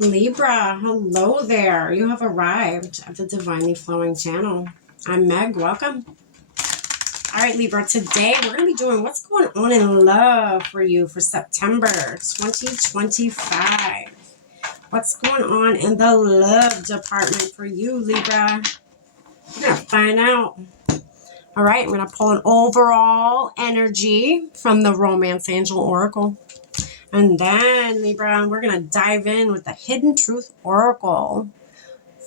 Libra, hello there. You have arrived at the Divinely Flowing channel. I'm Meg. Welcome. All right, Libra, today we're going to be doing what's going on in love for you for September 2025. What's going on in the love department for you, Libra? We're going to find out. All right, I'm going to pull an overall energy from the Romance Angel Oracle. And then, Libra, we're going to dive in with the Hidden Truth Oracle.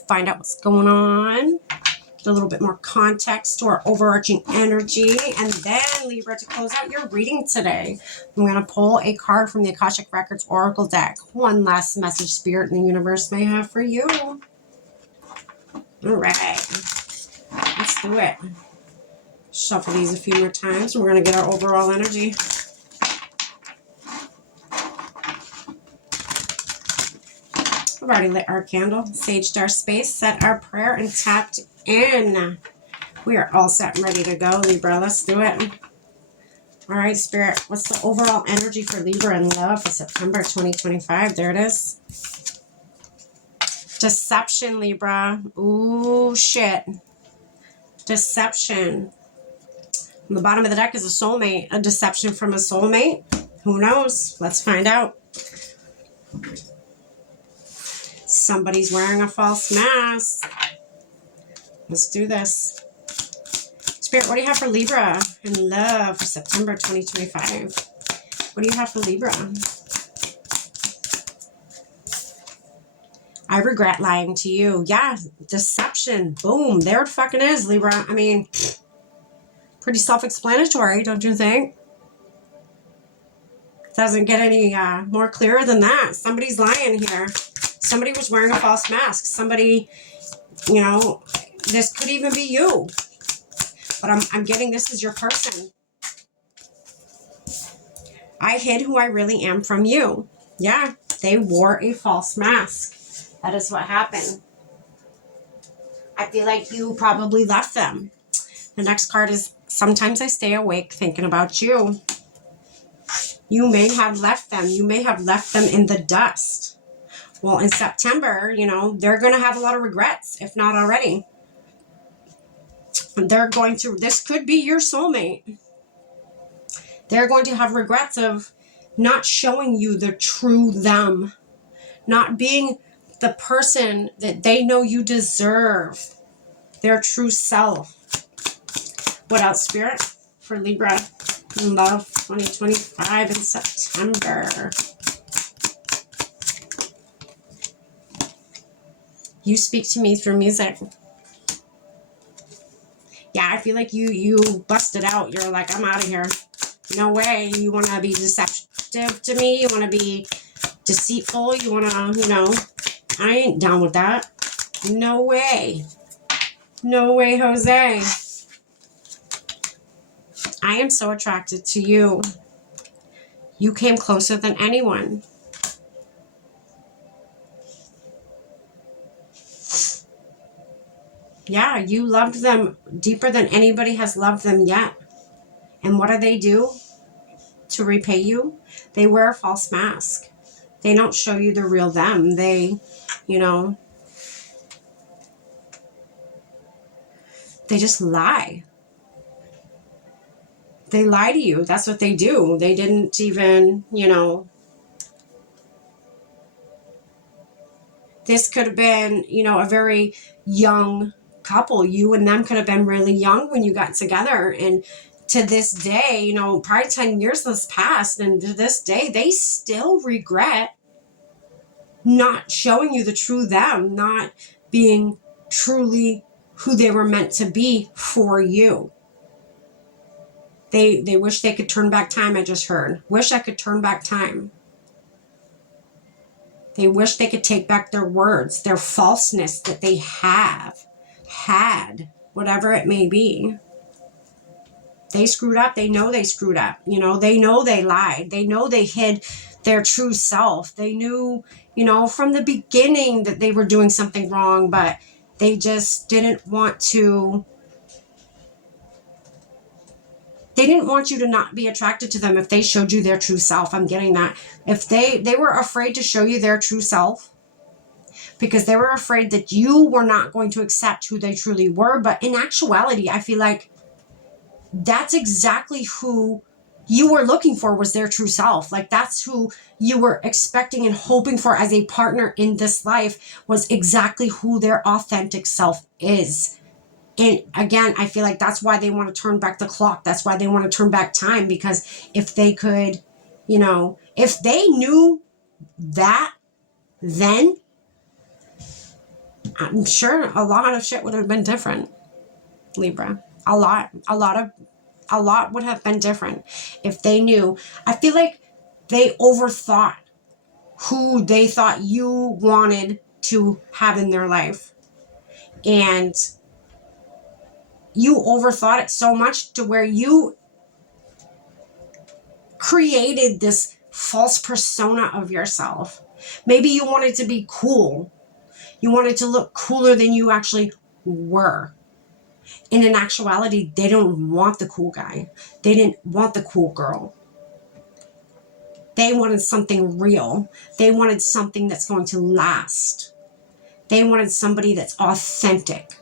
Find out what's going on. Get a little bit more context to our overarching energy. And then, Libra, to close out your reading today, I'm going to pull a card from the Akashic Records Oracle deck. One last message Spirit and the universe may have for you. All right. Let's do it. Shuffle these a few more times. We're going to get our overall energy. We've already lit our candle, saged our space, set our prayer, and tapped in. We are all set and ready to go, Libra. Let's do it. All right, Spirit. What's the overall energy for Libra and love for September 2025? There it is. Deception, Libra. Ooh, shit. Deception. On the bottom of the deck is a soulmate. A deception from a soulmate. Who knows? Let's find out. Somebody's wearing a false mask. Let's do this. Spirit, what do you have for Libra in love for September 2025? What do you have for Libra? I regret lying to you. Yeah, deception. Boom. There it fucking is, Libra. I mean, pretty self-explanatory, don't you think? Doesn't get any more clearer than that. Somebody's lying here. Somebody was wearing a false mask. Somebody, you know, this could even be you. But I'm getting this is your person. I hid who I really am from you. Yeah, they wore a false mask. That is what happened. I feel like you probably left them. The next card is, sometimes I stay awake thinking about you. You may have left them. You may have left them in the dust. Well, in September, you know, they're going to have a lot of regrets, if not already. They're going to, this could be your soulmate. They're going to have regrets of not showing you the true them, not being the person that they know you deserve, their true self. What else, Spirit, for Libra in love 2025 in September? You speak to me through music. Yeah, I feel like you busted out. You're like, I'm out of here. No way. You want to be deceptive to me. You want to be deceitful. You want to, you know, I ain't down with that. No way. No way, Jose. I am so attracted to you. You came closer than anyone. Yeah, you loved them deeper than anybody has loved them yet. And what do? To repay you? They wear a false mask. They don't show you the real them. They, you know, they just lie. They lie to you. That's what they do. They didn't even, you know, this could have been, you know, a very young couple. You and them could have been really young when you got together. And to this day, you know, probably 10 years has passed. And to this day, they still regret not showing you the true them, not being truly who they were meant to be for you. They wish they could turn back time, I just heard. Wish I could turn back time. They wish they could take back their words, their falseness that they had, whatever it may be. They screwed up. They know they screwed up. You know, they know they lied. They know they hid their true self. They knew, you know, from the beginning that they were doing something wrong, but they just didn't want to. They didn't want you to not be attracted to them if they showed you their true self. I'm getting that. If they were afraid to show you their true self, because they were afraid that you were not going to accept who they truly were. But in actuality, I feel like that's exactly who you were looking for, was their true self. Like, that's who you were expecting and hoping for as a partner in this life, was exactly who their authentic self is. And again, I feel like that's why they want to turn back the clock. That's why they want to turn back time, because if they could, you know, if they knew that then, I'm sure a lot of shit would have been different, Libra. A lot would have been different if they knew. I feel like they overthought who they thought you wanted to have in their life. And you overthought it so much to where you created this false persona of yourself. Maybe you wanted to be cool. You wanted to look cooler than you actually were. And in actuality, they don't want the cool guy. They didn't want the cool girl. They wanted something real. They wanted something that's going to last. They wanted somebody that's authentic.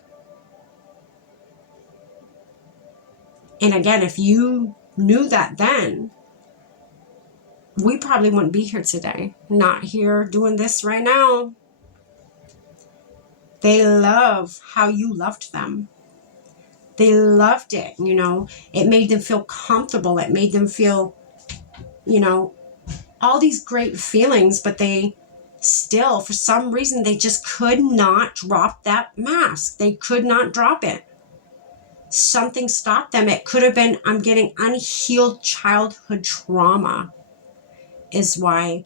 And again, if you knew that then, we probably wouldn't be here today. Not here doing this right now. They love how you loved them. They loved it, you know. It made them feel comfortable. It made them feel, you know, all these great feelings, but they still, for some reason, they just could not drop that mask. They could not drop it. Something stopped them. It could have been, I'm getting unhealed childhood trauma, is why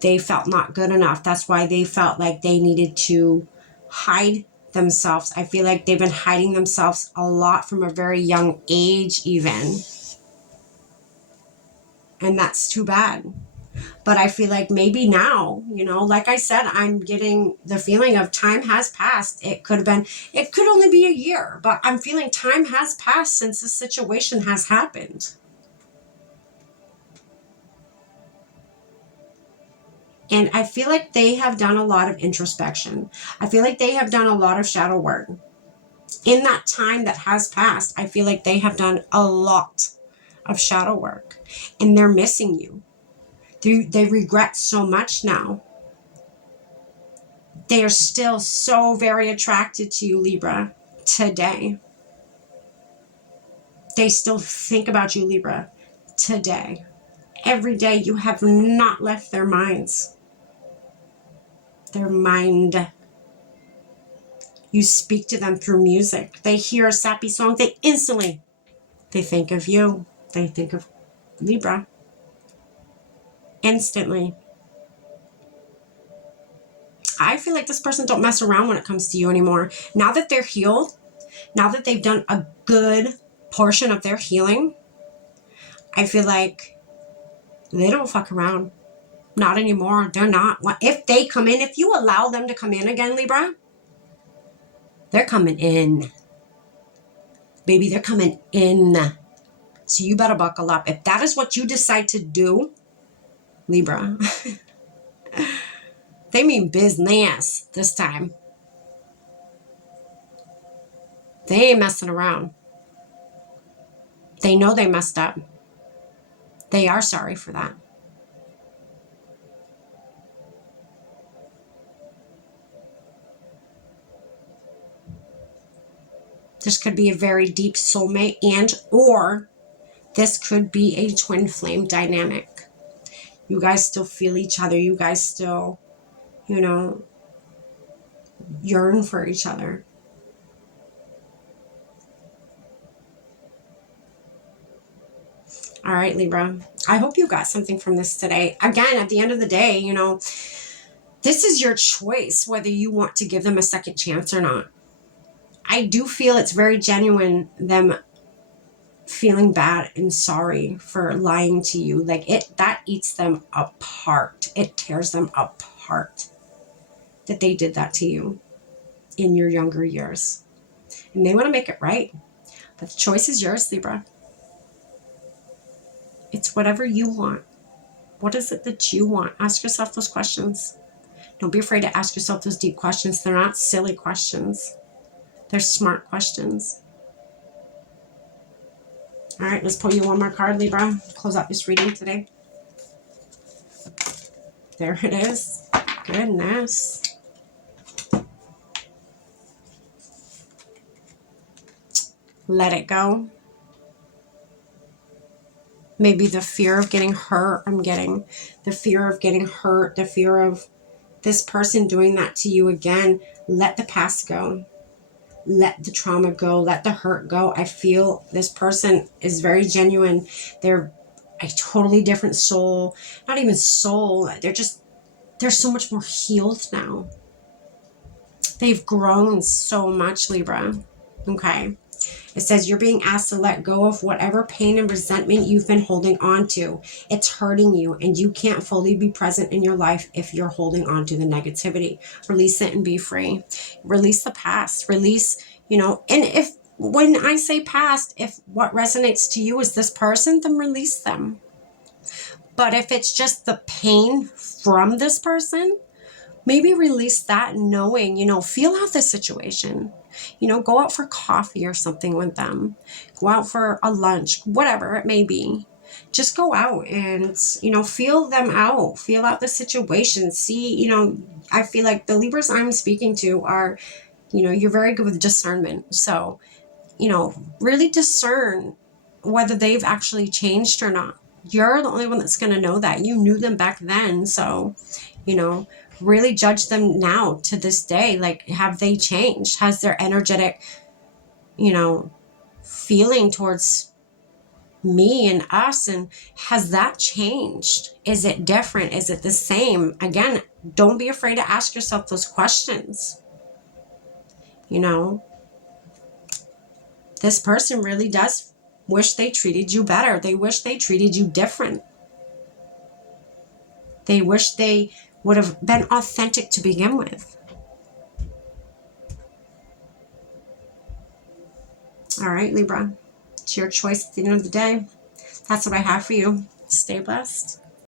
they felt not good enough. That's why they felt like they needed to hide themselves. I feel like they've been hiding themselves a lot from a very young age even. And that's too bad. But I feel like maybe now, you know, like I said, I'm getting the feeling of time has passed. It could only be a year, but I'm feeling time has passed since this situation has happened. And I feel like they have done a lot of introspection. I feel like they have done a lot of shadow work. In that time that has passed, I feel like they have done a lot of shadow work. And they're missing you. They regret so much now. They are still so very attracted to you, Libra, today. They still think about you, Libra, today. Every day you have not left their minds. Their mind. You speak to them through music. They hear a sappy song, they think of you. They think of Libra. Instantly. I feel like this person don't mess around when it comes to you anymore. Now that they're healed, now that they've done a good portion of their healing, I feel like they don't fuck around. Not anymore. They're not. If they come in, if you allow them to come in again, Libra, they're coming in. Baby, they're coming in. So you better buckle up. If that is what you decide to do, Libra, they mean business this time. They ain't messing around. They know they messed up. They are sorry for that. This could be a very deep soulmate, and or this could be a twin flame dynamic. You guys still feel each other. You guys still, you know, yearn for each other. All right, Libra. I hope you got something from this today. Again, at the end of the day, you know, this is your choice whether you want to give them a second chance or not. I do feel it's very genuine, them feeling bad and sorry for lying to you. Like, that eats them apart. It tears them apart that they did that to you in your younger years. And they want to make it right. But the choice is yours, Libra. It's whatever you want. What is it that you want? Ask yourself those questions. Don't be afraid to ask yourself those deep questions. They're not silly questions. They're smart questions. All right, let's pull you one more card, Libra. Close out this reading today. There it is. Goodness. Let it go. Maybe the fear of getting hurt, I'm getting. The fear of getting hurt, the fear of this person doing that to you again. Let the past go. Let the trauma go. Let the hurt go. I feel this person is very genuine. They're a totally different soul. Not even soul. They're so much more healed now. They've grown so much, Libra. Okay. It says you're being asked to let go of whatever pain and resentment you've been holding on to. It's hurting you, and you can't fully be present in your life if you're holding on to the negativity. Release it and be free. Release the past. Release, and if, when I say past, if what resonates to you is this person, then release them. But if it's just the pain from this person, maybe release that, knowing, feel out the situation. Go out for coffee or something with them. Go out for a lunch, whatever it may be. Just go out and, feel them out. Feel out the situation. See, I feel like the Libras I'm speaking to are, you're very good with discernment. So, really discern whether they've actually changed or not. You're the only one that's going to know that. You knew them back then. So, really judge them now to this day. Like, have they changed? Has their energetic, feeling towards me and us, and has that changed? Is it different? Is it the same? Again, don't be afraid to ask yourself those questions. This person really does wish they treated you better. They wish they treated you different. They wish they would have been authentic to begin with. All right, Libra. It's your choice at the end of the day. That's what I have for you. Stay blessed.